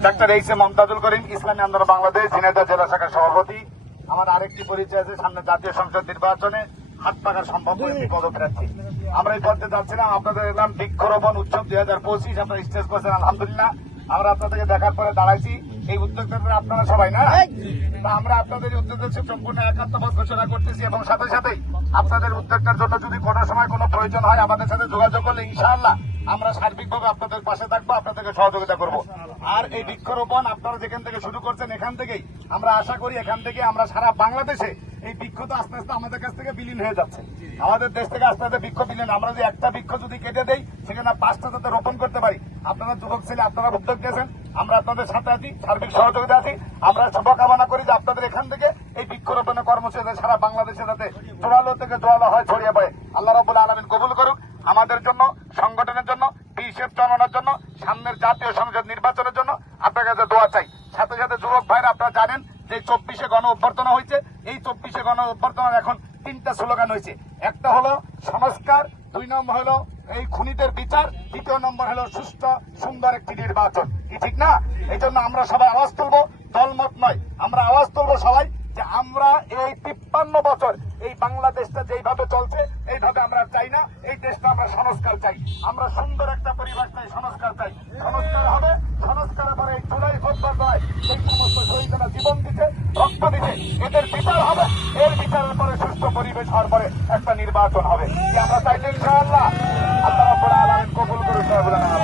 Doctor H M Momtazul করিম, ইসলামী আন্দোলন বাংলাদেশ ঝিনাইদহ জেলা শাখার সভাপতি। আমার আরেকটি পরিচয় আছে, সামনে জাতীয় সংসদ নির্বাচনে হাত পাকার সম্ভব পদপ্রার্থী। আমরা এই পথে যাচ্ছিলাম, আপনাদের এলাম বৃক্ষরোপণ উৎসব 2025 আপনারা স্টেজ করছেন, আলহামদুলিল্লাহ। আমরা আপনাদেরকে দেখার পরে দাঁড়াইছি, এই উদ্যোক্তাদের আপনারা সবাই না, আমরা আপনাদের উদ্যোগের সম্পূর্ণ একাত্মবোধ ঘোষণা করতেছি এবং সাথে সাথে আপনাদের উদ্যোগটার জন্য যদি কোনো সময় কোনো প্রয়োজন হয় আমাদের সাথে যোগাযোগ করলে ইনশাআল্লাহ আমরা সার্বিকভাবে আপনাদের পাশে থাকবো, আপনাদেরকে সহযোগিতা করব। আর এই বৃক্ষরোপণ আপনারা যেখান থেকে শুরু করছেন এখান থেকেই আমরা আশা করি এখান থেকে আমরা সারা বাংলাদেশে এই বৃক্ষ তো আস্তে আস্তে আমাদের কাছ থেকে বিলীন হয়ে যাচ্ছে, আমাদের দেশ থেকে আস্তে আস্তে বৃক্ষ বিলীন। আমরা যদি একটা বৃক্ষ যদি কেটে দেই সেখানে 5টা যাতে রোপণ করতে পারি, আপনারা যুবক ছেলে আপনারা উদ্যোগ নিয়েছেন, আমরা আপনাদের সাথে আছি, সার্বিক সহযোগিতা আছি। আমরা শুভকামনা করি যে আপনাদের এখান থেকে এই বৃক্ষরোপণের কর্মসূচি সারা বাংলাদেশে যাতে জোরালো থেকে জোরালো হয়, ছড়িয়ে পড়ে। আল্লাহ রাব্বুল আলামিন কবুল করুক আমাদের জন্য, সংগঠনের জন্য, 20 চলনের জন্য, সামনের জাতীয় সংসদ নির্বাচনের জন্য আপনার কাছে দোয়া চাই। সাথে সাথে যুবক ভাইরা আপনারা জানেন যে 24-এ গণ অভ্যর্থনা হয়েছে, এই 24-এ গণ অভ্যর্থনার এখন 3টা স্লোগান হয়েছে। একটা হলো সংস্কার, 2 নম্বর হলো এই খুনিদের বিচার, 3য় নম্বর হলো সুস্থ সুন্দর একটি নির্বাচন। কি ঠিক না? এই জন্য আমরা সবাই আওয়াজ তুলবো, দলমত নয়, আমরা আওয়াজ তুলবো সবাই যে আমরা এই 53 বছর এই বাংলাদেশটা যেইভাবে চলছে এইভাবে আমরা চাই না, এই দেশটা আমরা সংস্কার চাই, আমরা সুন্দর একটা পরিবেশ চাই, সংস্কার চাই। সংস্কার হবে, সংস্কারের পরে এই জুলাই অভ্যর্থনায় এই সমস্ত শহীদরা জীবন দিচ্ছে, রক্ত দিচ্ছে, এদের বিচার হবে, এর বিচারের পরে সুস্থ পরিবেশ হওয়ার পরে একটা নির্বাচন হবে। কি আমরা চাইলে ইনশাআল্লাহ? আল্লাহ রাব্বুল আলামিন কবুল করুন।